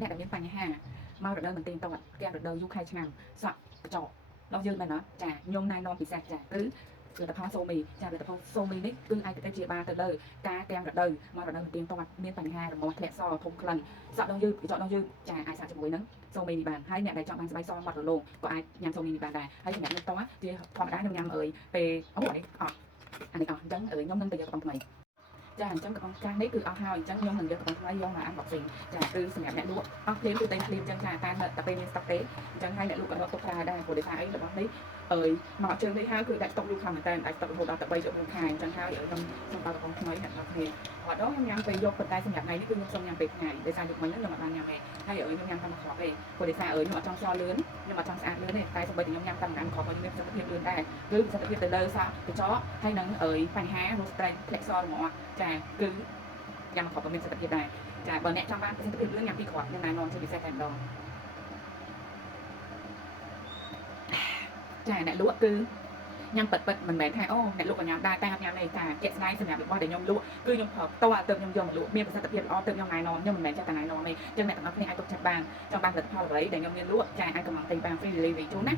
អ្នកដែលមានបញ្ហាមករដូវមិនទៀងទាត់គេរដូវយូរខែឆ្នាំសក់កញ្ចក់ដល់យើងមែនណាចាខ្ញុំណែនាំពិសេសចាគឺផលិតផលសូមីចាផលិតផលសូមីនេះគឺឯកទេសព្យាបាលទៅលើការទាំងរដូវមករដូវមិនទៀងទាត់មានបញ្ហារមាស់ធ្លាក់សធំក្លិនសក់ដល់យើងកញ្ចក់ដល់យើងចាអាចសាកជាមួយនឹងសូមីនេះបានហើយអ្នកដែលចង់បានស្បែកសមាត់រលោងក៏អាចញ៉ាំសូមីនេះបានដែរហើយសម្រាប់ខ្ញុំតោះជាធម្មតាខ្ញុំញ៉ាំពេលអូអានេះអស់អញ្ចឹងខ្ញុំនឹងទៅយកកំប៉ុងថ្មីចាអញ្ចឹងកំប៉ុងចាស់នេះគឺអស់ហើយអញ្ចឹងខ្ញុំនឹងយកកំប៉ុងថ្មីយកមកអានboxingចាគឺសម្រាប់អ្នកលក់អស់ភ្លាមគឺតែភ្លាមអញ្ចឹងចាតែពេលមានស្តុកទេអញ្ចឹងហើយអ្នកលក់ក៏រកទុកប្រើដែរព្រោះដោយសារអីរបស់នេះមកជើងនេះហើយគឺដាក់ស្តុកយូរខ្លាំងមែនតើដាក់ស្តុករហូតដល់ទៅ3ទៅ4ខែអញ្ចឹងហើយខ្ញុំសូមបើកំប៉ុងថ្មីអ្នកនរគ្នាអត់ដល់ខ្ញុំញ៉ាំពេលយកប៉ុន្តែសម្រាប់ថ្ងៃនេះគឺខ្ញុំសូមញ៉ាំពេលថ្ងៃដោយសារយកមិញខ្ញុំអត់បានញ៉ាំទេហើយខ្ញុំញ៉ាំតាមក្របទេព្រោះដោយសារខ្ញុំអត់ចង់ខ្យល់លឿនខ្ញុំអត់ចង់ស្អាតលឿនទេតែសូម្បីតែខ្ញុំញ៉ាំតាមក្របក៏ខ្ញុំមានប្រសិទ្ធភាពលឿនដែរគឺប្រសិទ្ធភាពទៅលើសក់កញ្ចក់ហើយនឹងបញ្ហារោគស្ត្រេសធ្លាក់សរមាស់ចាគឺញ៉ាំក្របក៏មានប្រសិទ្ធភាពដែរចាបើអ្នកចង់បានប្រសិទ្ធភាពលឿនញ៉ាំពីក្របខ្ញុំណែនាំជាពិសេសតែម្ដងចាអ្នកលក់គឺញ៉ាំប៉ិតមិនមែនថាអូអ្នកលក់ក៏ញ៉ាំដែរតែអត់ញ៉ាំទេចាជាក់ស្ដែងសម្រាប់របស់ដែលខ្ញុំលក់គឺខ្ញុំប្រើផ្ទាល់ទៅខ្ញុំយកមកលក់មានប្រសិទ្ធភាពល្អទៅខ្ញុំណែនាំខ្ញុំមិនមែនចេះតែណែនាំទេអញ្ចឹងអ្នកទាំងអស់គ្នាអាចទុកចិត្តបានចង់បានផលិតផលអ្វីដែលខ្ញុំមានលក់ចាអាចកំងទិញបាន free delivery ជូនណា